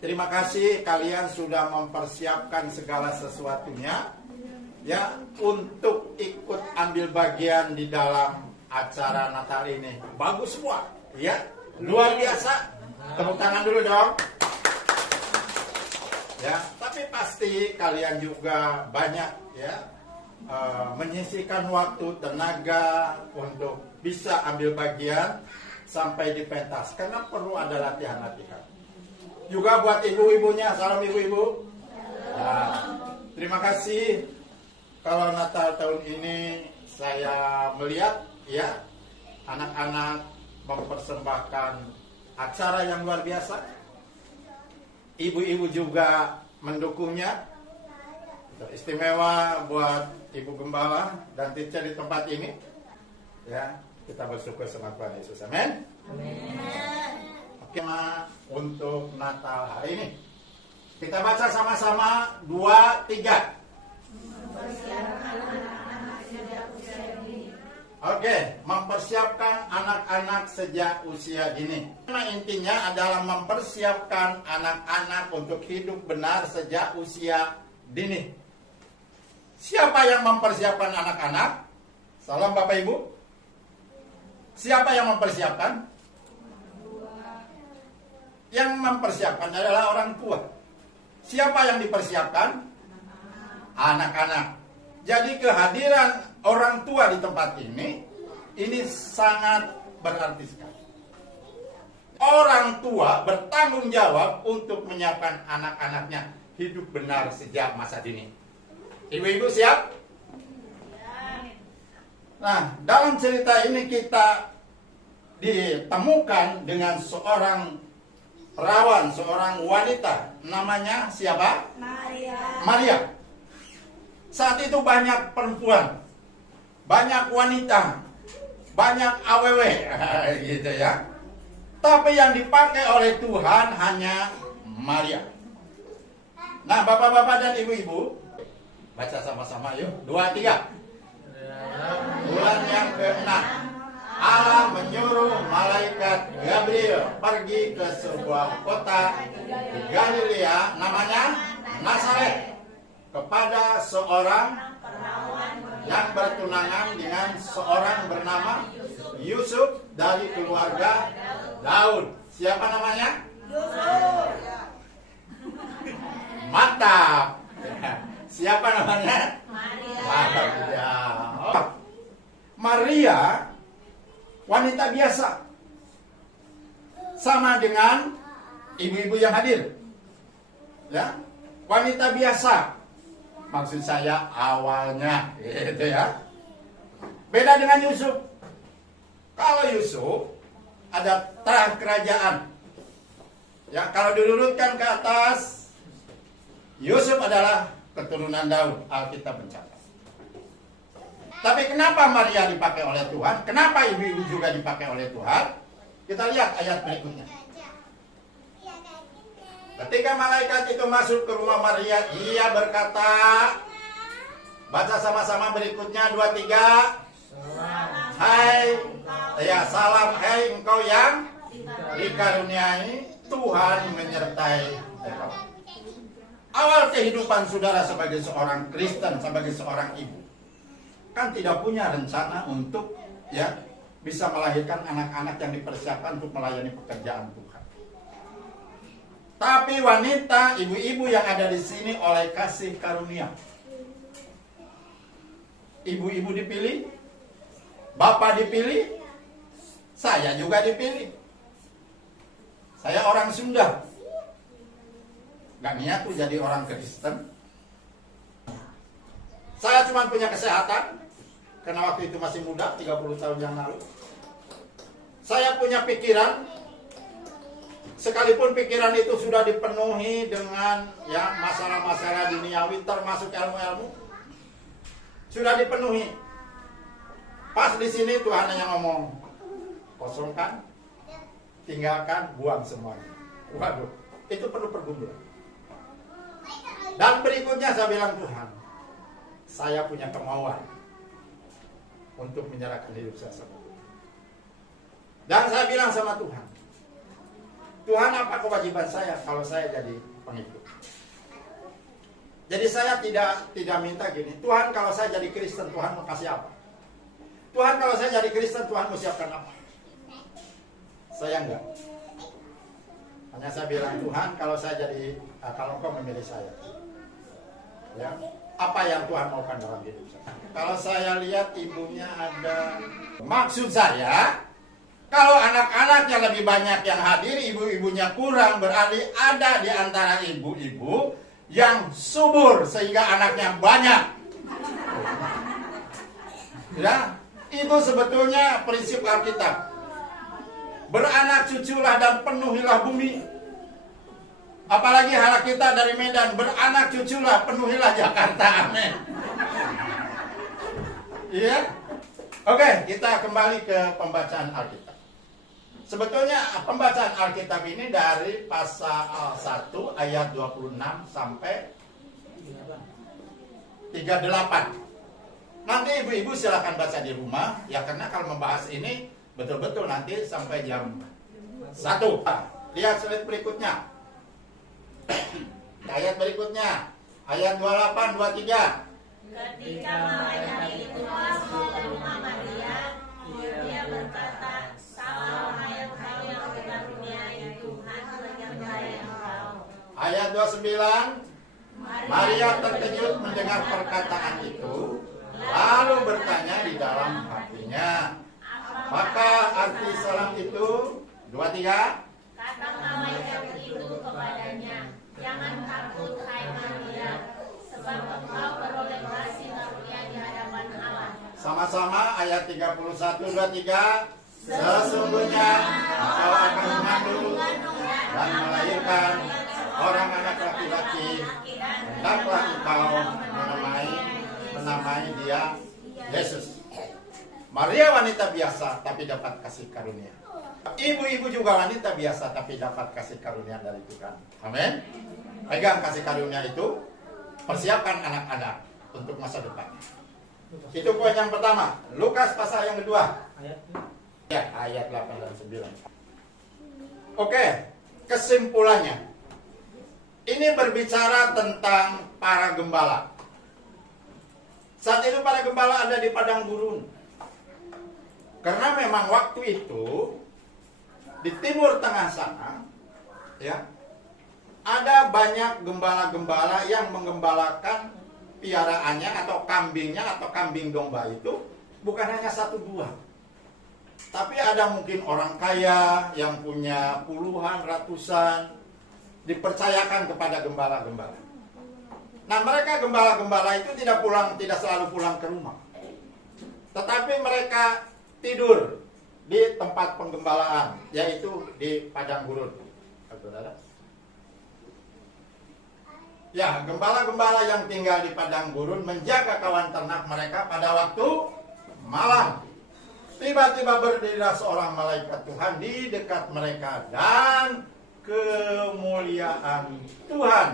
terima kasih kalian sudah mempersiapkan segala sesuatunya ya untuk ikut ambil bagian di dalam acara Natal ini. Bagus semua, ya, luar biasa. Tepuk tangan dulu dong. Ya, tapi pasti kalian juga banyak ya menyisihkan waktu, tenaga untuk bisa ambil bagian sampai di pentas karena perlu ada latihan-latihan. Juga buat ibu-ibunya, salam ibu-ibu. Nah, terima kasih. Kalau Natal tahun ini saya melihat ya anak-anak mempersembahkan acara yang luar biasa. Ibu-ibu juga mendukungnya. Istimewa buat Ibu Gembala dan teacher di tempat ini. Ya, kita bersyukur sama Tuhan Yesus. Amin. Oke, untuk Natal hari ini kita baca sama-sama 2, 3. Oke, mempersiapkan anak-anak sejak usia dini. Intinya adalah mempersiapkan anak-anak untuk hidup benar sejak usia dini. Siapa yang mempersiapkan anak-anak? Salam Bapak Ibu. Siapa yang mempersiapkan? Yang mempersiapkan adalah orang tua. Siapa yang dipersiapkan? Anak-anak. Jadi kehadiran orang tua di tempat ini sangat berarti sekali. Orang tua bertanggung jawab untuk menyiapkan anak-anaknya hidup benar sejak masa dini. Ibu-ibu siap? Nah, dalam cerita ini kita ditemukan dengan seorang perawan, seorang wanita. Namanya siapa? Maria. Saat itu banyak perempuan, banyak wanita, banyak awewe, gitu ya. Tapi yang dipakai oleh Tuhan hanya Maria. Nah, bapak-bapak dan ibu-ibu, baca sama-sama yuk. 2, 3. Bulan yang ke-6, Allah menyuruh malaikat Gabriel pergi ke sebuah kota di Galilea namanya Nazaret kepada seorang yang bertunangan dengan seorang bernama Yusuf dari keluarga Daud. Siapa namanya? Yusuf. Mantap. Siapa namanya? Maria. Maria wanita biasa. Sama dengan ibu-ibu yang hadir. Ya, wanita biasa. Maksud saya awalnya, gitu ya. Beda dengan Yusuf. Kalau Yusuf ada tahta kerajaan. Ya, kalau diurutkan ke atas, Yusuf adalah keturunan Daud, Alkitab mencatat. Tapi kenapa Maria dipakai oleh Tuhan? Kenapa ibu-ibu juga dipakai oleh Tuhan? Kita lihat ayat berikutnya. Ketika malaikat itu masuk ke rumah Maria, ia berkata, baca sama-sama berikutnya 2, 3. Hai, ya salam, hai engkau yang dikaruniai, Tuhan menyertai engkau. Awal kehidupan saudara sebagai seorang Kristen, sebagai seorang ibu, kan tidak punya rencana untuk ya bisa melahirkan anak-anak yang dipersiapkan untuk melayani pekerjaan Tuhan. Tapi wanita, ibu-ibu yang ada di sini oleh kasih karunia. Ibu-ibu dipilih, bapak dipilih, saya juga dipilih. Saya orang Sunda. Gak niat tuh jadi orang Kristen. Saya cuma punya kesehatan, karena waktu itu masih muda, 30 tahun yang lalu. Saya punya pikiran, sekalipun pikiran itu sudah dipenuhi dengan ya masalah-masalah duniawi termasuk ilmu-ilmu sudah dipenuhi. Pas di sini Tuhan hanya ngomong, kosongkan, tinggalkan, buang semuanya. Waduh, itu perlu pergumulan. Dan berikutnya saya bilang, Tuhan, saya punya kemauan untuk menyerahkan hidup saya sama Tuhan. Dan saya bilang sama Tuhan, Tuhan, apa kewajiban saya kalau saya jadi pengikut? Jadi saya tidak minta gini, Tuhan kalau saya jadi Kristen, Tuhan mau kasih apa? Tuhan kalau saya jadi Kristen, Tuhan mau siapkan apa? Saya enggak. Hanya saya bilang, Tuhan kalau saya jadi, kalau Engkau memilih saya, ya, apa yang Tuhan maukan dalam hidup saya? Kalau saya lihat ibunya ada, maksud saya, kalau anak-anaknya lebih banyak yang hadir, ibu-ibunya kurang, berarti ada di antara ibu-ibu yang subur sehingga anaknya banyak. Ya, itu sebetulnya prinsip Alkitab. Beranak cuculah dan penuhilah bumi. Apalagi hal kita dari Medan, beranak cuculah, penuhilah Jakarta. Amin. Iya. Oke, kita kembali ke pembacaan Alkitab. Sebetulnya pembacaan Alkitab ini dari pasal 1 ayat 26 sampai 38. Nanti ibu-ibu silakan baca di rumah ya, karena kalau membahas ini betul-betul nanti sampai jam 1. Lihat slide berikutnya. Ayat berikutnya, ayat 28, 23. Ketika malaikat itu masuk ke rumah Maria, dia berkata, "Salam hai yang dikaruniai Tuhan, menyertai engkau." Ayat 29. Maria terkejut mendengar perkataan itu, lalu bertanya di dalam hatinya, "Maka arti salam itu?" 23. Kata malaikat itu kepadanya, "Jangan takut hai Maria, sebab engkau beroleh kasih karunia di hadapan Allah." Sama-sama ayat 31, 23. Sesungguhnya engkau akan mengandung dan melahirkan orang anak laki-laki, hendaklah engkau menamai dia Yesus. Maria wanita biasa tapi dapat kasih karunia. Ibu-ibu juga wanita biasa tapi dapat kasih karunia dari Tuhan. Amin. Pegang kasih karunia itu, persiapkan anak-anak untuk masa depan. Itu poin yang pertama. Lukas pasal yang kedua. Ya, ayat 8 dan 9. Oke, kesimpulannya. Ini berbicara tentang para gembala. Saat itu para gembala ada di padang gurun. Karena memang waktu itu di timur tengah sana, ya, ada banyak gembala-gembala yang menggembalakan piaraannya atau kambingnya atau kambing domba itu bukan hanya satu dua, tapi ada mungkin orang kaya yang punya puluhan, ratusan, dipercayakan kepada gembala-gembala. Nah, mereka gembala-gembala itu tidak selalu pulang ke rumah, tetapi mereka tidur di tempat penggembalaan, yaitu di padang gurun. Ya, gembala-gembala yang tinggal di padang gurun menjaga kawan ternak mereka pada waktu malam. Tiba-tiba berdirilah seorang malaikat Tuhan di dekat mereka dan kemuliaan Tuhan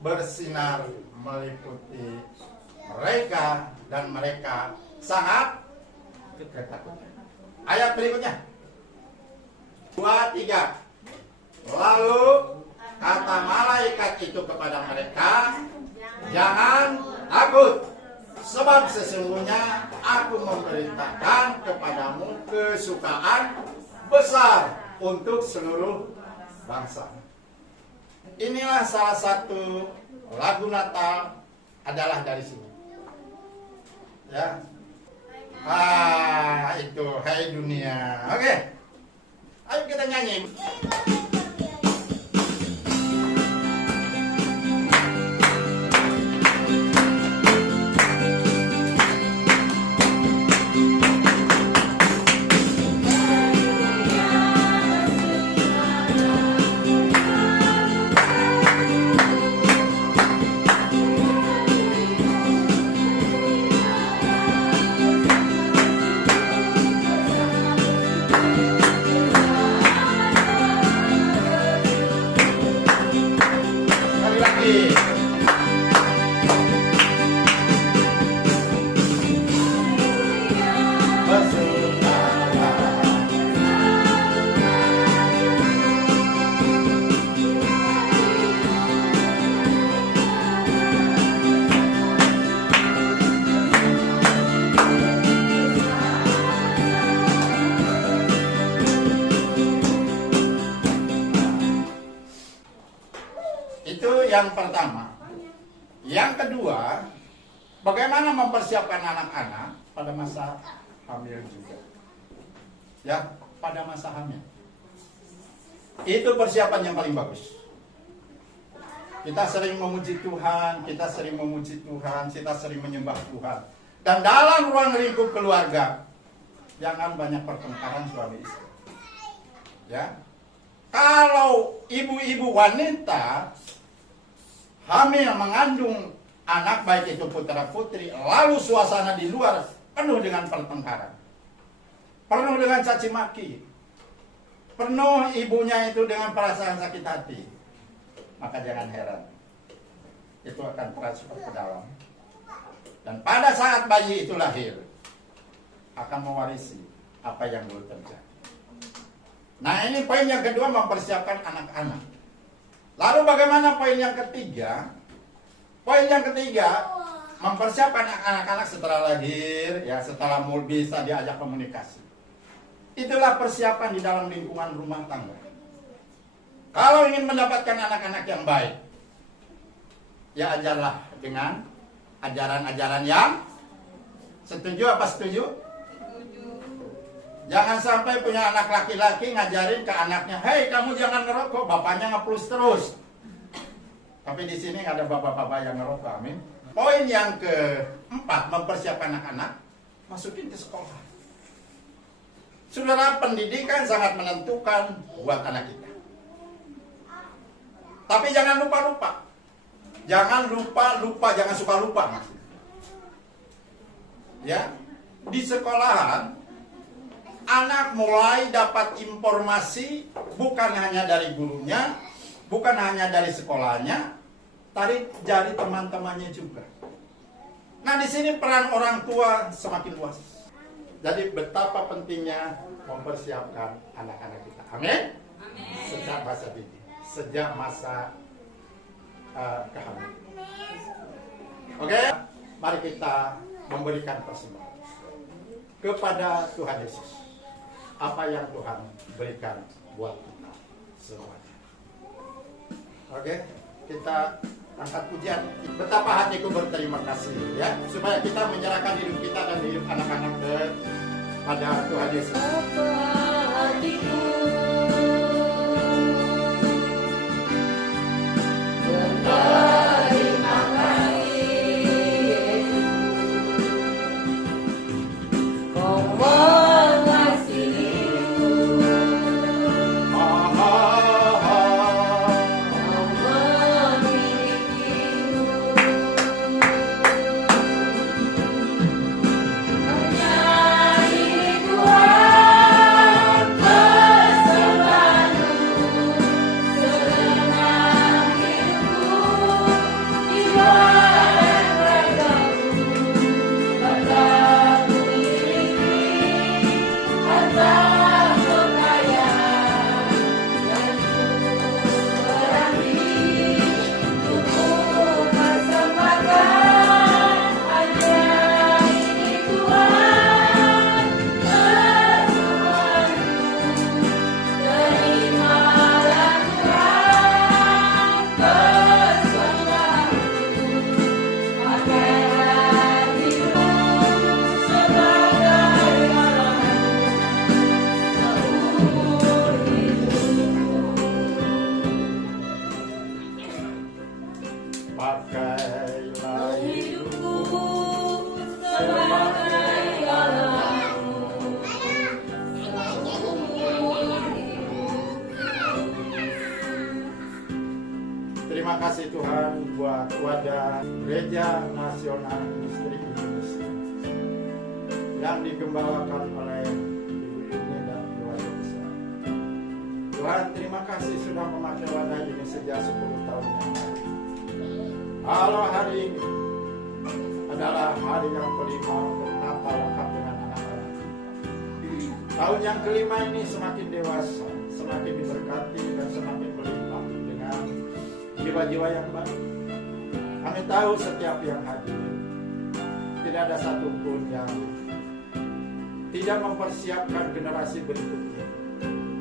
bersinar meliputi mereka dan mereka sangat ketakutan. Ayat berikutnya 23. Lalu kata malaikat itu kepada mereka, "Jangan takut, sebab sesungguhnya aku memerintahkan kepadamu kesukaan besar untuk seluruh bangsa." Inilah salah satu lagu Natal adalah dari sini. Ya. Itu Hai Dunia. Oke. Ayo kita nyanyi. Itu yang pertama. Yang kedua, bagaimana mempersiapkan anak-anak pada masa hamil juga. Ya, pada masa hamil. Itu persiapan yang paling bagus. Kita sering memuji Tuhan, kita sering menyembah Tuhan. Dan dalam ruang lingkup keluarga, jangan banyak pertengkaran suami istri. Ya. Kalau ibu-ibu wanita hamil mengandung anak, baik itu putra putri, lalu suasana di luar penuh dengan pertengkaran, penuh dengan caci maki, penuh ibunya itu dengan perasaan sakit hati, maka jangan heran itu akan transfer ke dalam. Dan pada saat bayi itu lahir, akan mewarisi apa yang dulu terjadi. Nah, ini poin yang kedua, mempersiapkan anak-anak. Lalu bagaimana poin yang ketiga? Poin yang ketiga, mempersiapkan anak-anak setelah lahir, ya, setelah mulai bisa diajak komunikasi. Itulah persiapan di dalam lingkungan rumah tangga. Kalau ingin mendapatkan anak-anak yang baik, ya ajarlah dengan ajaran-ajaran yang setuju. Apa setuju? Jangan sampai punya anak laki-laki ngajarin ke anaknya, hei kamu jangan ngerokok, bapaknya ngeplus terus. Tapi di sini ada bapak-bapak yang ngerokok, amin. Poin yang keempat, mempersiapkan anak-anak, masukin ke sekolah. Saudara, pendidikan sangat menentukan buat anak kita. Tapi jangan lupa-lupa. Jangan lupa-lupa, jangan suka lupa. Ya, di sekolahan, anak mulai dapat informasi bukan hanya dari gurunya, bukan hanya dari sekolahnya, tapi dari teman-temannya juga. Nah, di sini peran orang tua semakin luas. Jadi betapa pentingnya mempersiapkan anak-anak kita. Amin. Sejak masa dini, sejak masa kehamilan. Oke, mari kita memberikan persembahan kepada Tuhan Yesus. Apa yang Tuhan berikan buat kita semuanya. Oke, kita angkat pujian. Betapa hatiku berterima kasih, ya, supaya kita menyerahkan hidup kita dan hidup anak-anak kepada Tuhan Yesus. Pakailah hidupku sebagai alatmu. Terima kasih Tuhan buat wadah Gereja Nasional Misteri Indonesia yang digembalakan oleh Ibu Ini dan keluarga besar. Tuhan, terima kasih sudah memakai wadah ini sejak 10 tahun yang lalu. Kalau hari ini adalah hari yang kelima untuk Natal lengkap dengan anak-anak. Tahun yang kelima ini semakin dewasa, semakin diberkati dan semakin berlimpah dengan jiwa-jiwa yang baik. Kami tahu setiap yang hadir tidak ada satupun yang tidak mempersiapkan generasi berikutnya,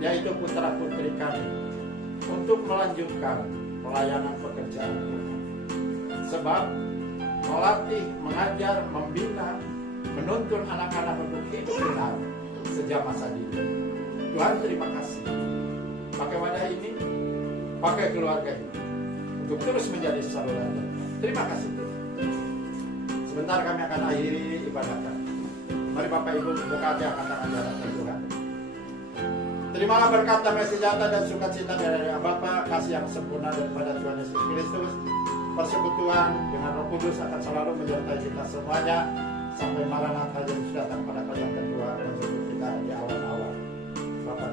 yaitu putra-putri kami, untuk melanjutkan pelayanan pekerjaan Tuhan. Sebab melatih, mengajar, membina, menuntun anak-anak untuk hidup benar sejak masa dini. Tuhan terima kasih. Pakai wadah ini, pakai keluarga ini untuk terus menjadi saudara. Terima kasih Tuhan. Sebentar kami akan akhiri ibadah kami. Mari Bapak Ibu buka hati akan tangan jalan Tuhan. Terimalah berkat damai sejahtera dan sukacita dari Bapa, kasih yang sempurna daripada Tuhan Yesus Kristus. Persekutuan dengan Roh Kudus akan selalu menyertai kita semuanya sampai Maranatha Yesus datang pada kali yang kedua menjemput kita di awan-awan. Bapak